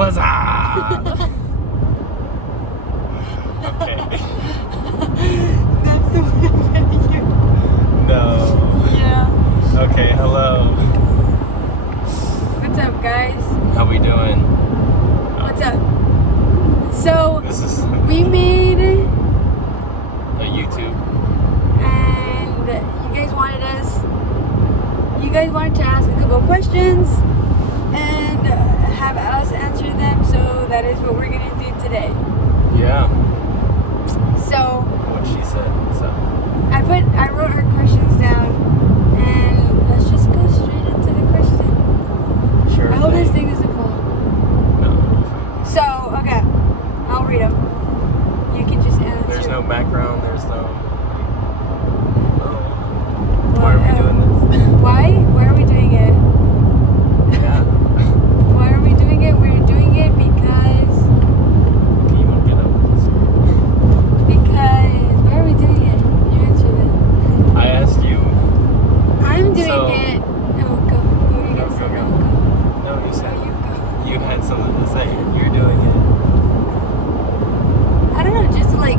What's up? Okay. That's the one I'm gonna use. No. Yeah. Okay, hello. What's up, guys? How we doing? What's up? So, This is we made, a YouTube. and you guys wanted to ask a couple of questions and have us answer them, so that is what we're gonna do today. Yeah. So, What she said. So. I wrote our questions down, and let's just go straight into the question. Sure. I hope this thing. thing isn't full. No. So, okay, I'll read them. You can just answer. There's no background. There's no. Well, Why are we doing this? Why? Why are we doing it? Yeah. Why are we doing it? We're doing it because. You won't get up with this. Because. Why are we doing it? You answered it. I asked you. I'm doing So- it. Oh, go. What were you Go, gonna say? go, No, go. go. No, you said No, you go. you had something to say. You're doing it. I don't know, just to like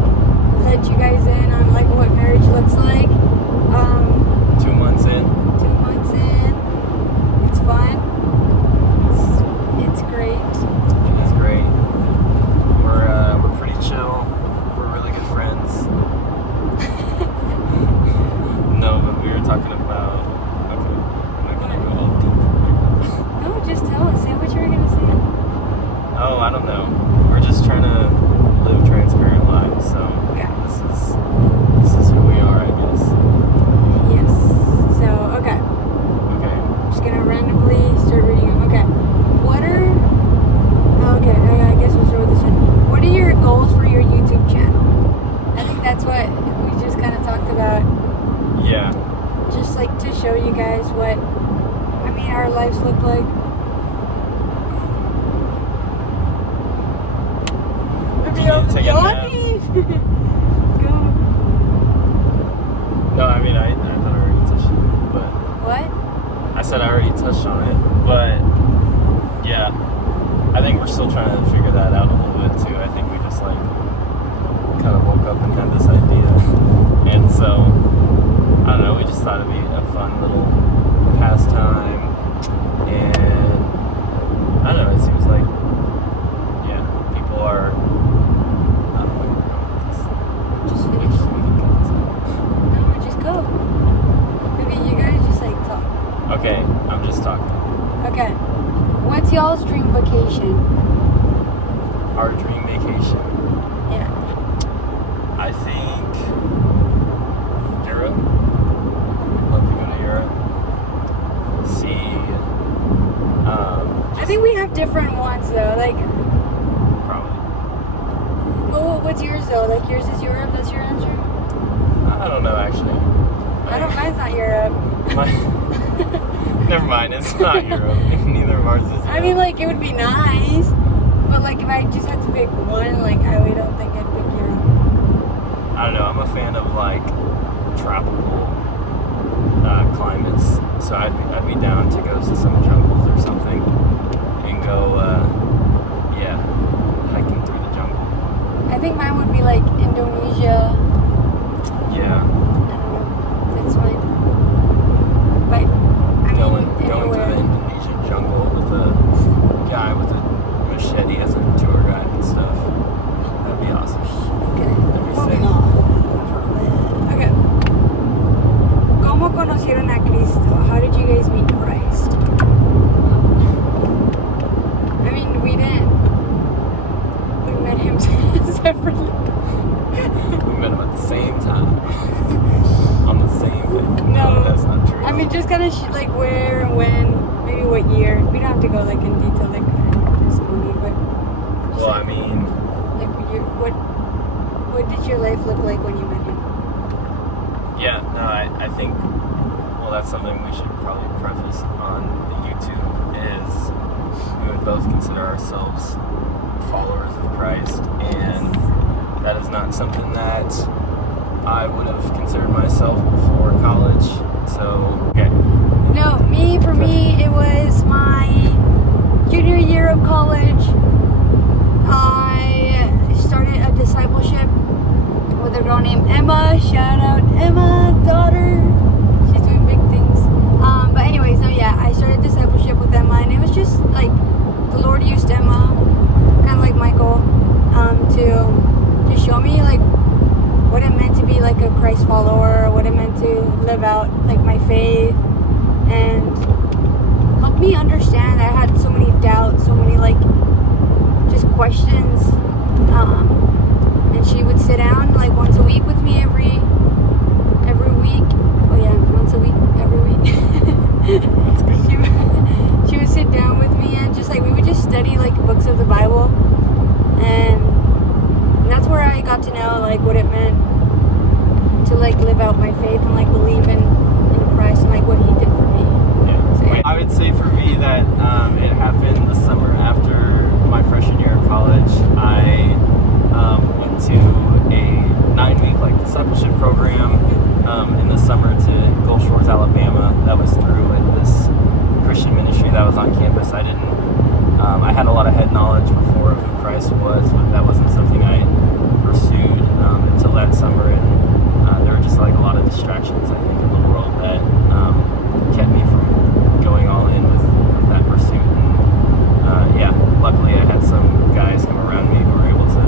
let you guys in on like what marriage looks like. 2 months in. 2 months in. It's fun. It's great. It is great. We're pretty chill. We're really good friends. No, but we were talking about. Okay, I'm not gonna go all deep. No, just tell us. Say what you were gonna say. Oh, I don't know. We're just trying to live transparent lives. So Yeah. this is who we are, I guess. Yes. So, okay. Okay. I'm just gonna randomly start reading them. Okay. Okay, I guess we'll start with this one. What are your goals for your YouTube channel? I think that's what we just kind of talked about. Yeah. Just like to show you guys what, our lives look like. Do you need to take a nap? Go. No, I mean I thought I already touched on it, but What? I said I already touched on it, but yeah, I think we're still trying to figure that out a little bit too. I think we just like kind of woke up and had this idea, and so I don't know. We just thought it'd be a fun little pastime, and I don't know. It seems like people are. I don't know. Just We finish. can cut this out. No, just go. Maybe you guys just like talk. Okay, I'm just talking. Okay. What's y'all's dream vacation? Our dream vacation. Yeah. I think Europe. Love to go to Europe. See. I think we have different ones though. Like, Probably. well, what's yours though? Like yours is Europe. That's your answer. I don't know actually. Mine's not Europe. Never mind. It's not Europe. Neither of ours is. Europe. I mean, like it would be nice, but like if I just had to pick one, like I really don't think I'd pick Europe. I don't know. I'm a fan of like tropical climates, so I'd be down to go to some jungles or something and go, hiking through the jungle. I think mine would be like Indonesia. Yeah, I don't know. That's fine. But I going mean, through the anywhere. Indonesian jungle with a guy with a machete as a tour guide and stuff. That'd be awesome. Okay. That'd be Moving sick. on. Okay. ¿Cómo conocieron a Cristo? How did you guys meet Christ? I mean, we didn't. We met him separately. We met him at the same time on the same day. No. That's not true. I mean, just kind of like where, when, maybe what year. We don't have to go like in detail, like testimony, but. Just, Well, I mean, like what did your life look like when you met him? yeah, no, I think, well, that's something we should probably preface on the YouTube is we would both consider ourselves followers of Christ, and that is not something that I would have considered myself before college, so, okay. No, for me, it was my junior year of college. just like the Lord used Emma, kind of like Michael, to show me like what it meant to be like a Christ follower, what it meant to live out like my faith, and help me understand. I had so many doubts, so many like just questions, and she would sit down like once a week with me every week. Oh yeah, once a week, every week. That's good. She would sit down with me and just like we would just study like books of the Bible, and that's where I got to know like what it meant to like live out my faith and like believe in Christ and like what He did for me. Yeah. So, yeah. I would say for me that it happened the summer after my freshman year of college. I went to a 9-week like discipleship program in the summer to Gulf Shores, Alabama. That was through like this Christian ministry that was on campus. I had a lot of head knowledge before of who Christ was, but that wasn't something I pursued until that summer. And there were just like a lot of distractions, I think, in the world that kept me from going all in with that pursuit. And yeah, luckily I had some guys come around me who were able to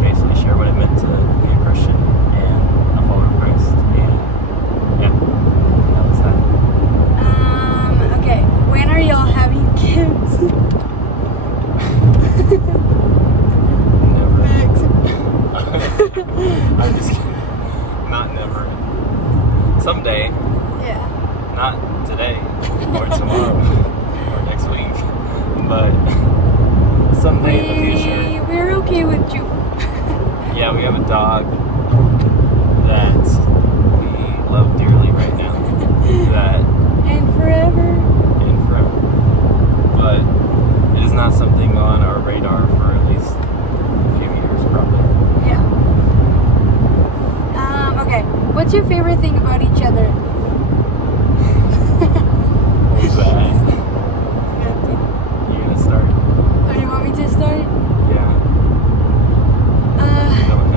faithfully share what it meant to be a Christian and a follower of Christ. And yeah, that was that. Okay, when are y'all having kids? Never. Next. I'm just kidding. Not never. Someday. Yeah. Not today or tomorrow or next week, but someday in the future. We're okay with you. Yeah, we have a dog that we love dearly right now. That And forever. and forever. But it is not something on our radar for at least a few years, probably. Yeah. Okay. What's your favorite thing about each other? What's that? You gonna start? Oh, you want me to start? Yeah.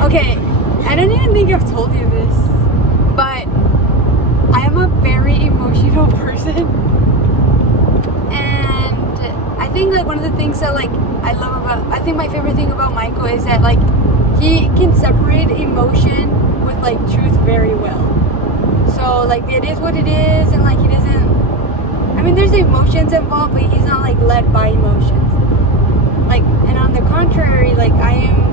Okay. I don't even think I've told you this, but I am a very emotional person, and I think like one of the things that like I think my favorite thing about Michael is that like he can separate emotion with like truth very well. So like it is what it is, and like he doesn't. I mean, there's emotions involved, but he's not like led by emotions. Like, and on the contrary, like I am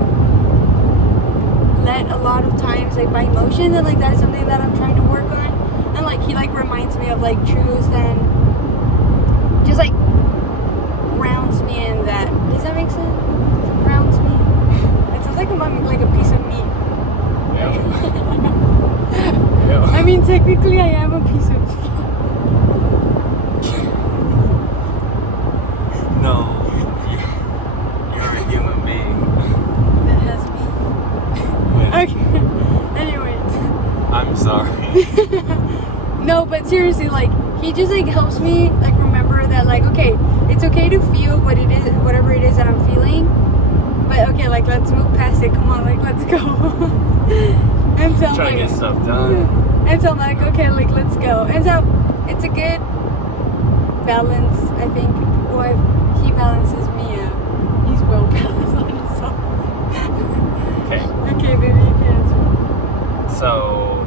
led a lot of times like by emotions, and like that is something that I'm trying to work on. And like he like reminds me of like truth and just like grounds me in that. Does that make sense? Grounds me. It sounds like I'm on like a piece of meat. Yeah. Yeah. I mean, technically I am a piece of meat. No. You're a human being. That has meat. Okay. Anyways. I'm sorry. No, but seriously, like he just like helps me like remember that like okay, it's okay to feel what it is, whatever it is that I'm feeling. But okay, like let's move past it. Come on, like let's go. And so I'm Trying to like, get stuff done. and so I'm like, okay, like let's go. And so it's a good balance, I think. Well, he balances me out. He's well balanced on himself. Okay. Okay, baby, you can answer. So,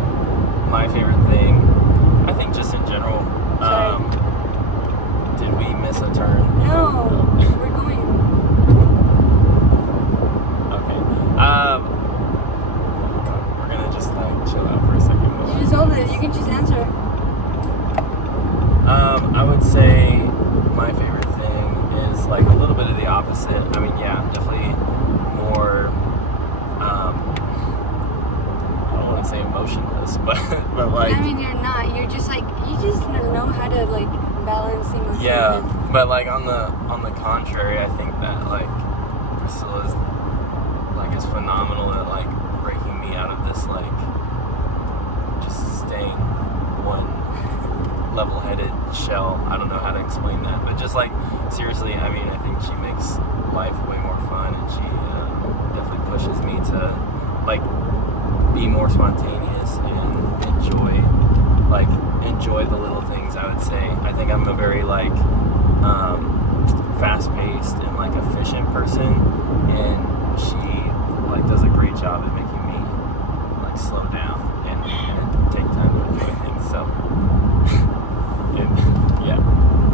my favorite thing, I think just in general, did we miss a turn? No, we're going. Okay. We're gonna just like chill out for a second. You just hold it. You can just answer. I would say my favorite thing is like a little bit of the opposite. I mean, yeah, I'm definitely more, I don't want to say emotionless, but like. I mean, you're not. You're just like, you just know how to like balance emotions. Yeah, but like on the contrary, I think that like Priscilla is phenomenal at like breaking me out of this like just staying one level-headed shell. I don't know how to explain that, but just like seriously, I mean, I think she makes life way more fun, and she definitely pushes me to like be more spontaneous and enjoy the little things. I would say I think I'm a very like fast-paced and like efficient person, and she like does a great job at making me like slow down and take time to enjoy things. So, and, yeah,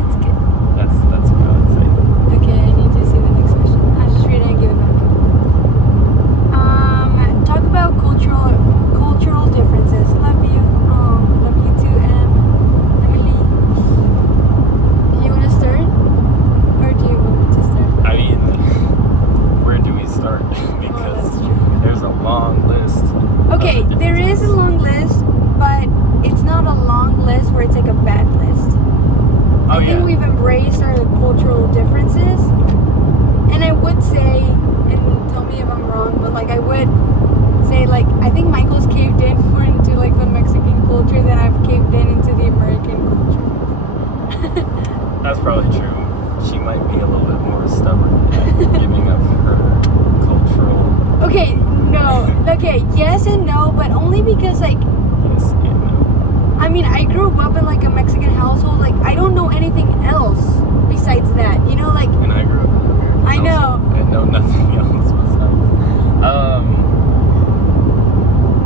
It's good. that's what I would say. Okay, I need to see the next question. I'll just read it and give it back. Talk about cultural differences. Love you. Oh, love you too, Emily. You want to start? Or do you want me to start? I mean, where do we start? Because that's true. there's a long list. Okay, of there is a differences. long list, but it's not a long list where it's like a bad list. Oh, I think yeah. we've embraced our cultural differences. And I would say, and tell me if I'm wrong, but like I would say like I think Michael's caved in more into like the Mexican culture than I've caved into the American culture. That's probably true. She might be a little bit more stubborn at giving up her cultural Okay, no. Okay, yes and no, but only because like yes and no. I mean I grew up in like a Mexican household, like I don't know anything else besides that. You know, like And I grew up in America. I know. And know nothing else besides.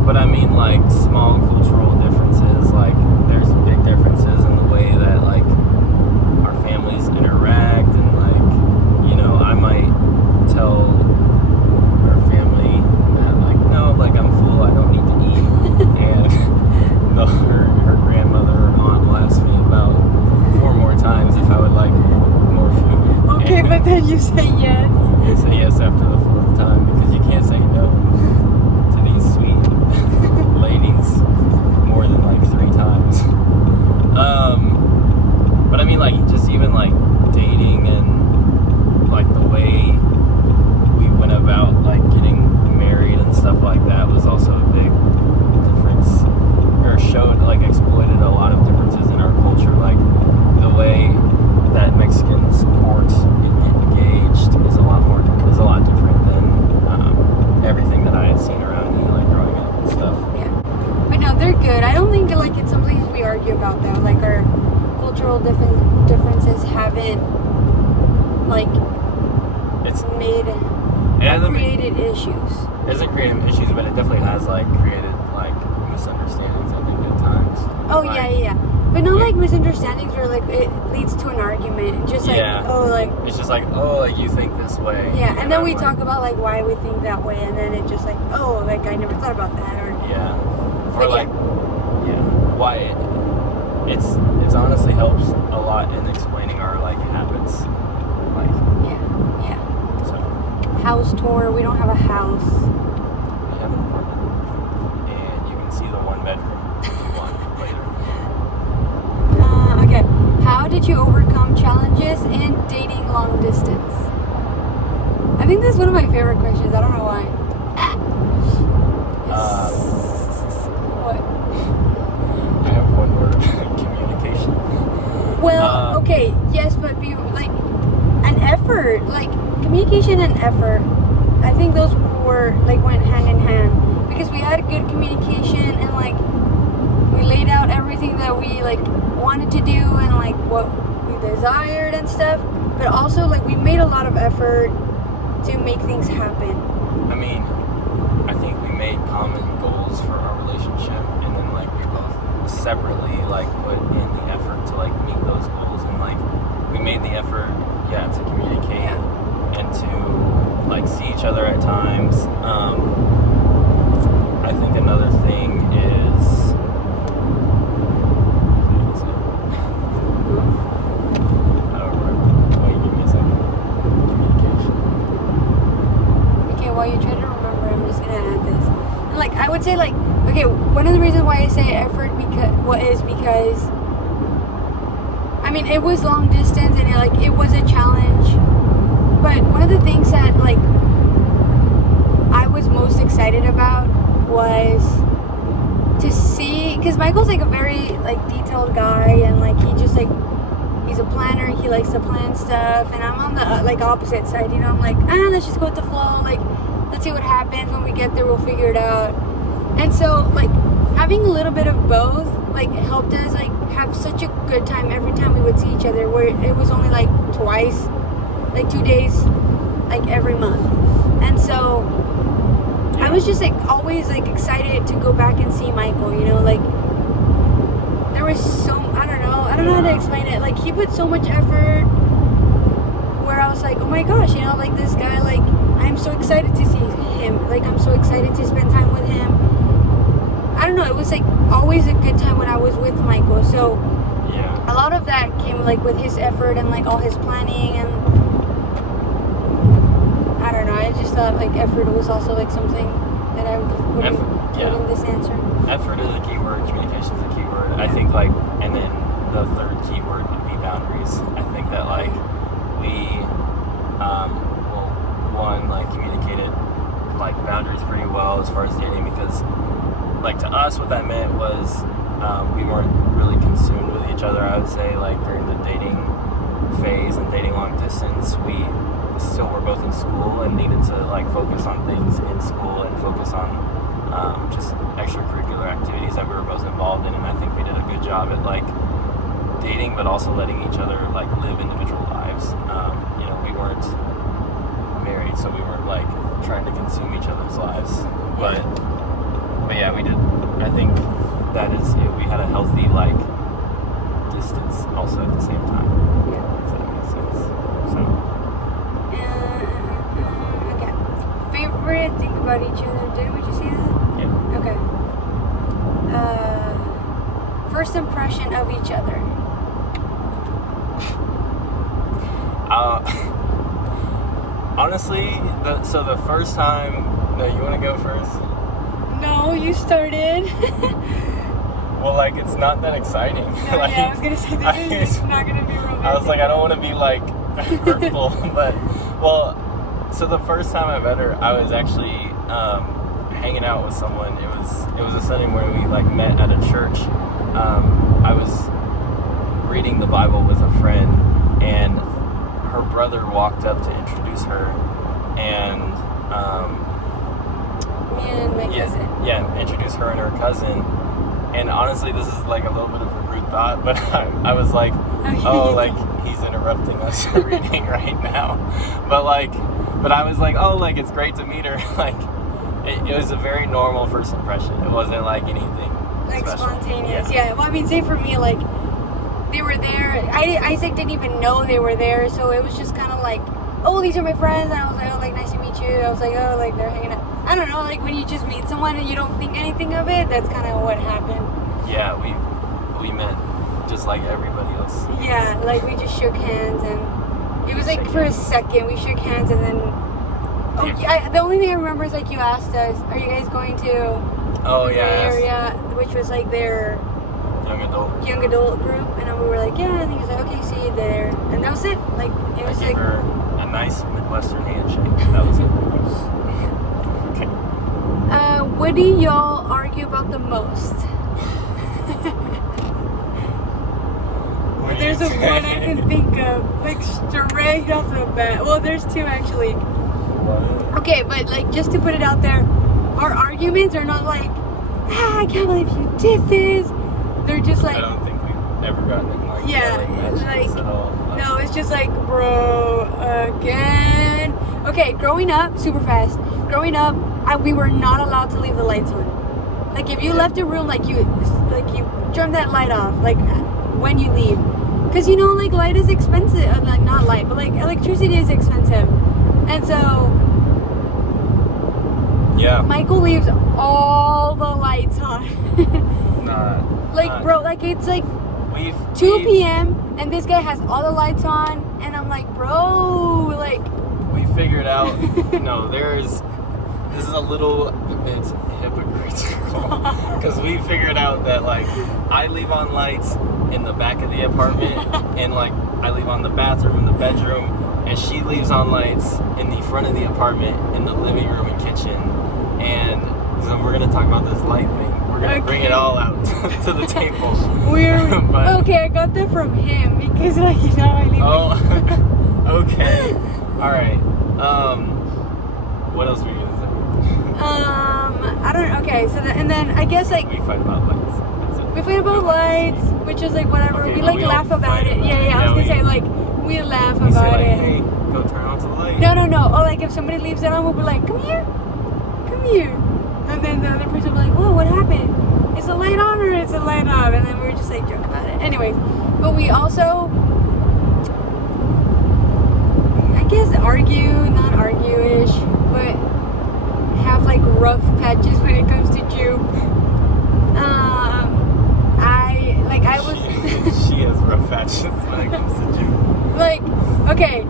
But I mean, like, small cultural differences, like, there's big differences in the way that, like, our families interact, and, like, you know, I might tell her family that, like, no, like, I'm full, I don't need to eat, and no, her grandmother or aunt will ask me about 4 more times if I would like more food. okay, And but then you say yes. you say yes after the 4th time because you can't say no to these sweet ladies more than like 3 times. But I mean, like, just even like dating and like the way we went about like getting married and stuff like that was also a big difference, or showed like exploited a lot of differences in our culture, like the way that Mexicans court and get engaged is a lot different than everything that I had seen around me, like growing up and stuff. Yeah. But no, they're good. I don't think like it's something we argue about though. Like our cultural differences haven't like It's made it hasn't created issues. it hasn't created issues, but it definitely has like created like misunderstandings, I think, at times. Oh Like, yeah. But not like misunderstandings where like it leads to an argument. Just like Yeah. oh like It's just like, oh, like you think this way. yeah, and then I'm we like, talk about like why we think that way, and then it just like oh like I never thought about that or Yeah. Or But like, yeah, why it's honestly helps a lot in explaining our like habits, like, yeah. so House tour. We don't have a house. we have an apartment, and you can see the 1 bedroom if you want later. Okay. How did you overcome challenges in dating long distance? I think this is one of my favorite questions. I don't know why. What? I have 1 word: communication. Well, okay, yes, but be like an effort, like communication and effort. I think those were like went hand in hand because we had good communication and like we laid out everything that we like wanted to do and like what we desired and stuff. But also like we made a lot of effort to make things happen. I mean, I think we made common goals for our relationship, and then like we both separately like put in the effort to like meet those goals, and like we made the effort, yeah, to communicate and to like see each other at times. I think another thing is I don't remember. Wait, give me a second. Communication. Okay, while you try to remember, I'm just gonna add this. And, like I would say, like okay, one of the reasons why I say effort because I mean it was long distance and it was a challenge. But one of the things that like I was most excited about was to see, because Michael's like a very like detailed guy and like he just like he's a planner. He likes to plan stuff, and I'm on the like opposite side. You know, I'm like let's just go with the flow. Like let's see what happens when we get there. We'll figure it out. And so like having a little bit of both like helped us like have such a good time every time we would see each other, where it was only like twice, like 2 days, like every month. And so I was just like always like excited to go back and see Michael, you know, like there was so, I don't know how to explain it. Like he put so much effort where I was like, oh my gosh, you know, like this guy, like I'm so excited to see him. Like I'm so excited to spend time with him. I don't know, it was like always a good time when I was with Michael. So Yeah. a lot of that came like with his effort and like all his planning, and I don't know, I just thought like effort was also like something that I would put in this answer. Effort is a key word. Communication is a key word. I think like, and then the third key word would be boundaries. I think that like we, well, one, like communicated like boundaries pretty well as far as dating, because like to us what that meant was we weren't really consumed with each other. I would say like during the dating phase and dating long distance, we still were both in school and needed to like focus on things in school and focus on just extracurricular activities that we were both involved in. And I think we did a good job at like dating, but also letting each other like live individual lives. You know, we weren't married, so we weren't like trying to consume each other's lives. But yeah, we did. I think that is it. We had a healthy like distance also at the same time. If that makes sense. So. Okay. Favorite thing about each other? Would you say that? Yeah. Okay. First impression of each other. Honestly, the first time. No, you want to go first? No, you started. Well, like it's not that exciting. No, Like, yeah, I was gonna say this is not gonna be romantic. I was like, I don't want to be like hurtful, but well, so the first time I met her, I was actually hanging out with someone. It was a Sunday morning. We like met at a church. I was reading the Bible with a friend, and her brother walked up to introduce her, and me and my cousin. yeah, introduce her and her cousin. And honestly, this is like a little bit of a rude thought, but I was like, oh, like he's interrupting us reading right now. But I was like, oh, like it's great to meet her. Like it was a very normal first impression. It wasn't like anything Like special. spontaneous. Yeah. Well, I mean, say for me, like they were there. Isaac didn't even know they were there, so it was just kind of like, oh, these are my friends. And I was like, oh, like nice to meet you. I was like, oh, like they're hanging out. I don't know, like when you just meet someone and you don't think anything of it, that's kind of what happened. Yeah, we met just like everybody else. Yeah, like we just shook hands, and it was like for a second we shook hands, and then the only thing I remember is like you asked us, are you guys going to the area, which was like their young adult group, and then we were like, yeah, and he was like, okay, see you there, and that was it. Like it was I gave like her a nice Midwestern handshake. That was it. Okay. What do y'all argue about the most? There's a one I can think of, like straight off the bat. Well, there's two actually. What? Okay, but like just to put it out there, our arguments are not like, I can't believe you did this. They're just like, I don't think we've ever gotten in like yeah, yelling matches like at all. no, it's just like, bro, again. Okay, growing up, super fast. Growing up, we were not allowed to leave the lights on. Like if you left a room, like you turn that light off, like when you leave, because you know, like light is expensive. Like not light, but like electricity is expensive, and so Yeah. Michael leaves all the lights on. Bro, like it's like 2 p.m. and this guy has all the lights on, and I'm like, bro, like we figured out. No, this is a little bit hypocritical because we figured out that like I leave on lights in the back of the apartment, and like I leave on the bathroom and the bedroom, and she leaves on lights in the front of the apartment, in the living room and kitchen. And so we're gonna talk about this light thing. We're gonna bring it all out to the table. Okay, I got that from him because like you know I leave. Oh, okay, all right. What else were you gonna say? I don't. Okay, so and then I guess like we fight about lights. That's it. We fight about lights, which is like whatever. Okay, we but like we laugh don't about fight it. about Yeah, it. yeah. I was Yeah, gonna say we- like we laugh We say about like, it. hey, go turn on the light. No, no, no. Or like if somebody leaves it on, we'll be like, come here, and then the other person will be like, whoa, what happened? Is the light on or is the light off? And then we were just like joke about it. Anyways, but we also, I guess, not argue-ish, but have like rough patches when it comes to Jupe. I was She has rough patches when it comes to Jupe. like, okay,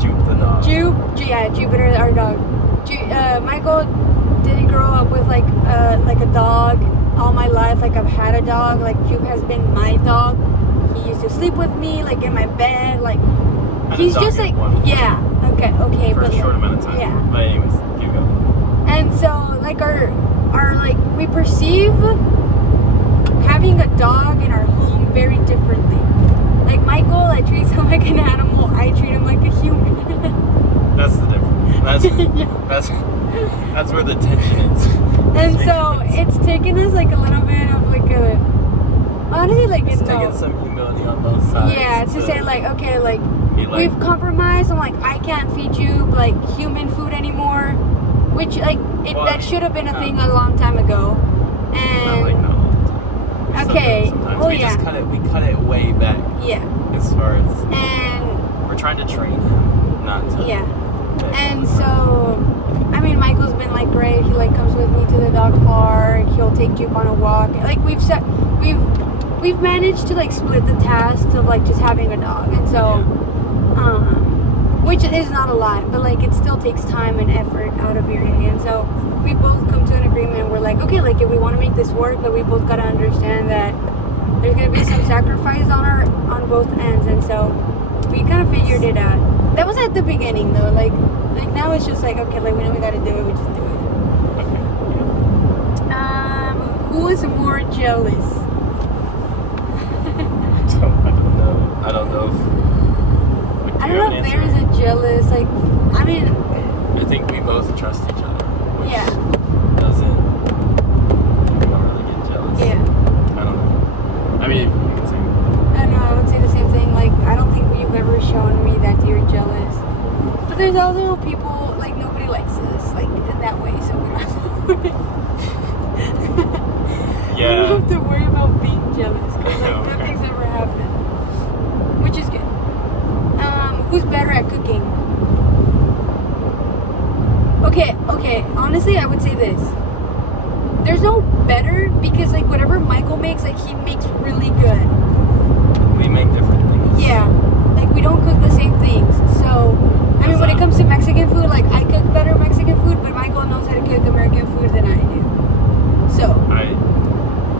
Jupe the dog. Jupiter, our dog. Michael didn't grow up with like a dog all my life. Like I've had a dog. Like Jupe has been my dog. He used to sleep with me, like in my bed. Like And he's a dog just at like, one yeah, okay, for but a short like, amount of time. yeah. But anyways, keep going. And so like our like we perceive having a dog in our home very differently. Like Michael, I treat him like an animal. I treat him like a human. That's the difference. Yeah. That's where the tension is. And so it's taken us like a little bit of like a, honestly, like It's it's taking some humility on both sides. yeah, to say like, okay, like be like, we've compromised. I'm like, I can't feed you like human food anymore, which like Well, that should have been a thing a long time ago. not like And not all the time. okay, Sometimes oh we yeah, just we cut it way back yeah, as far as and we're trying to train him not to. yeah. And so, I mean, Michael's been like great. He like comes with me to the dog park. He'll take Jupe on a walk. Like we've managed to like split the tasks of like just having a dog, and so, which is not a lot, but like it still takes time and effort out of your day. And so we both come to an agreement. We're like, okay, like if we want to make this work, but we both gotta understand that there's gonna be some sacrifice on both ends, and so we kind of figured it out. That was at the beginning though, like now it's just like, okay, like we know we gotta do it, we just do it. Okay. Who is more jealous? I don't know. I don't know if there is a jealous, like, I mean, I think we both trust each other. Which yeah, Doesn't. We don't really get jealous. yeah. I don't know. I mean, you can say. I don't know, I would say the same thing, like, I don't think you've ever shown me that you're jealous. But there's also people, like, nobody likes us, like, in that way, so we don't have to worry. We Yeah. don't have to worry about being jealous, because, like, Okay. nothing's ever happened. Which is good. Who's better at cooking? Okay, honestly, I would say this. There's no better, because, like, whatever Michael makes, like, he makes really good. We make different things. Yeah, like we don't cook the same things. So, I mean, when it comes to Mexican food, like I cook better Mexican food, but Michael knows how to cook American food than I do. So,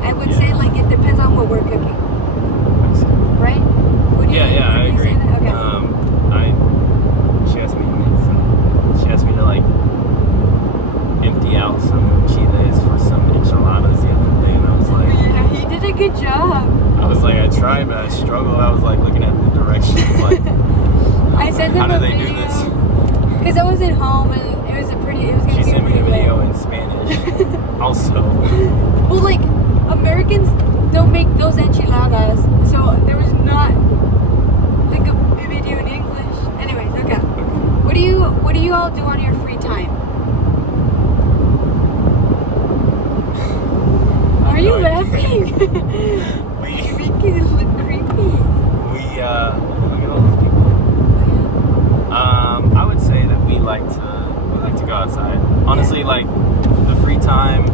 I would say like it depends on what we're cooking, right? Would you, Yeah, I would you agree. say that? Okay. She asked me to make some. She asked me to like empty out some chiles for some enchiladas the other day, and I was like, Yeah, he did a good job. I tried, but I struggled. I was like looking at the directions, like, I sent him how a do they video do this? because I wasn't home and it was gonna She be sent me pretty a video late. in Spanish. Also, Well, like Americans don't make those enchiladas, so there was not like a video in English. Anyways, okay. What do you all do on your free time? Are you No idea. laughing? You're making it look creepy. look at all those people. I would say that we like to go outside. Honestly, like the free time,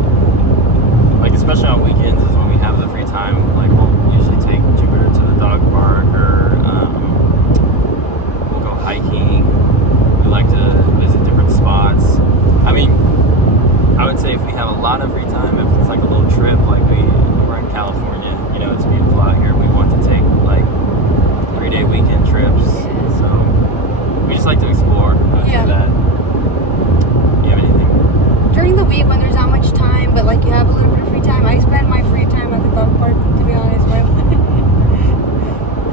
like especially on weekends is when we have the free time. Like we'll usually take Jupiter to the dog park, or we'll go hiking. We like to visit different spots. I mean, I would say if we have a lot of free time, if it's like a little trip, like we're in California, you know, it's beautiful out here. We want to take like 3-day weekend trips. So we just like to explore. Yeah. Do that. You have anything? During the week when there's not much time, but like you have a little bit of free time, I spend my free time at the dog park. To be honest, I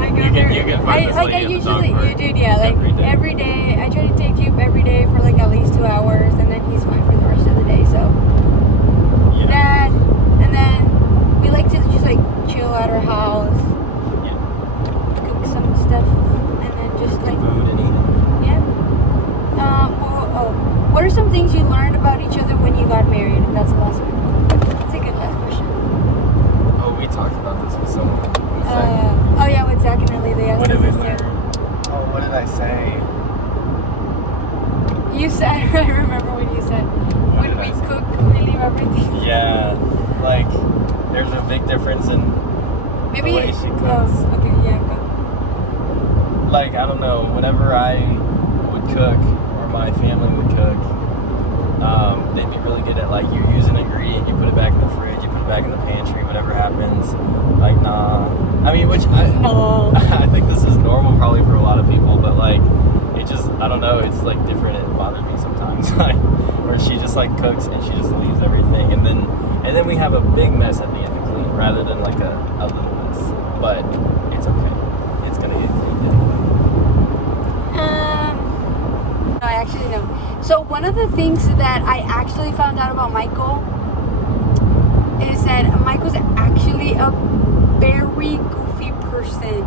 go there. I say? You said, I remember when you said, when did we I say? cook, we leave everything. Yeah, like there's a big difference in Maybe. the way she cooks. Oh, okay, yeah, go. Like, I don't know, whenever I would cook or my family would cook, they'd be really good at, like, you use an ingredient, you put it back in the fridge, you put it back in the pantry, whatever happens. Like, nah. I mean, No. I think this is normal probably for a lot of people, but, like, it just, I don't know, it's, like, different. It bothers me sometimes. Like, where she just, like, cooks and she just leaves everything. And then we have a big mess at the end to clean rather than, like, a little mess. But it's okay. It's going to get cleaned anyway. No, I actually know. So one of the things that I actually found out about Michael is that Michael's actually a very goofy person.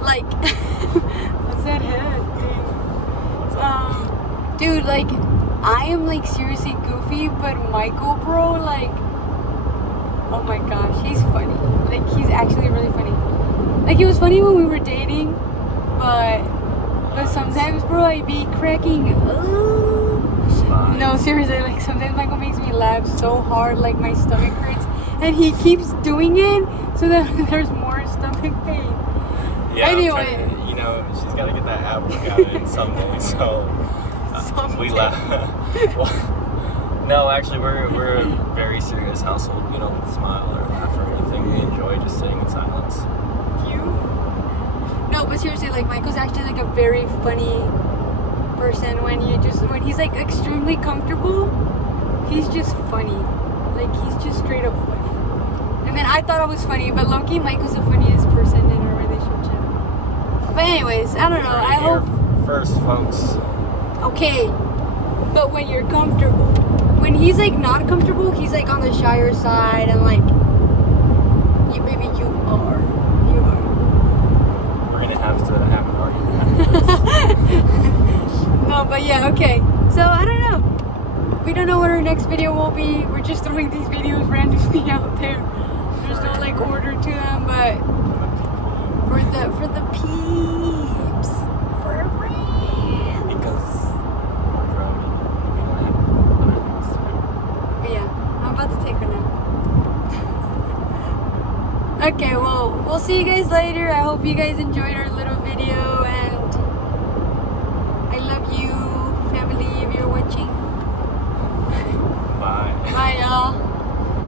Like, what's that head? Dude, like, I am like seriously goofy, but Michael, bro, like, oh my gosh, he's funny. Like, he's actually really funny. Like, he was funny when we were dating, but sometimes, bro, I be cracking. No, seriously, like sometimes Michael makes me laugh so hard, like my stomach hurts, and he keeps doing it so that there's more stomach pain. Yeah, Anyway, you know, she's got to get that ab work out in some way, so we laugh. Well, no, actually, we're a very serious household. We don't smile or laugh or anything. We enjoy just sitting in silence. No, but seriously, like Michael's actually like a very funny person when he's like extremely comfortable, he's just funny. Like, he's just straight up funny. And then I thought I was funny, but low-key, Michael's the funniest person in our relationship. But anyways, I don't know. I hope first, folks. okay. But when you're comfortable, when he's like not comfortable, he's like on the shyer side and like, you baby, you are. We're gonna have to have an argument. No, but yeah, okay. So I don't know. We don't know what our next video will be. We're just throwing these videos randomly out there. There's no like order to them, but for the peeps, for our friends. Because we're driving, we don't have other things to do. But yeah, I'm about to take her now. Okay, well, we'll see you guys later. I hope you guys enjoyed our little video, and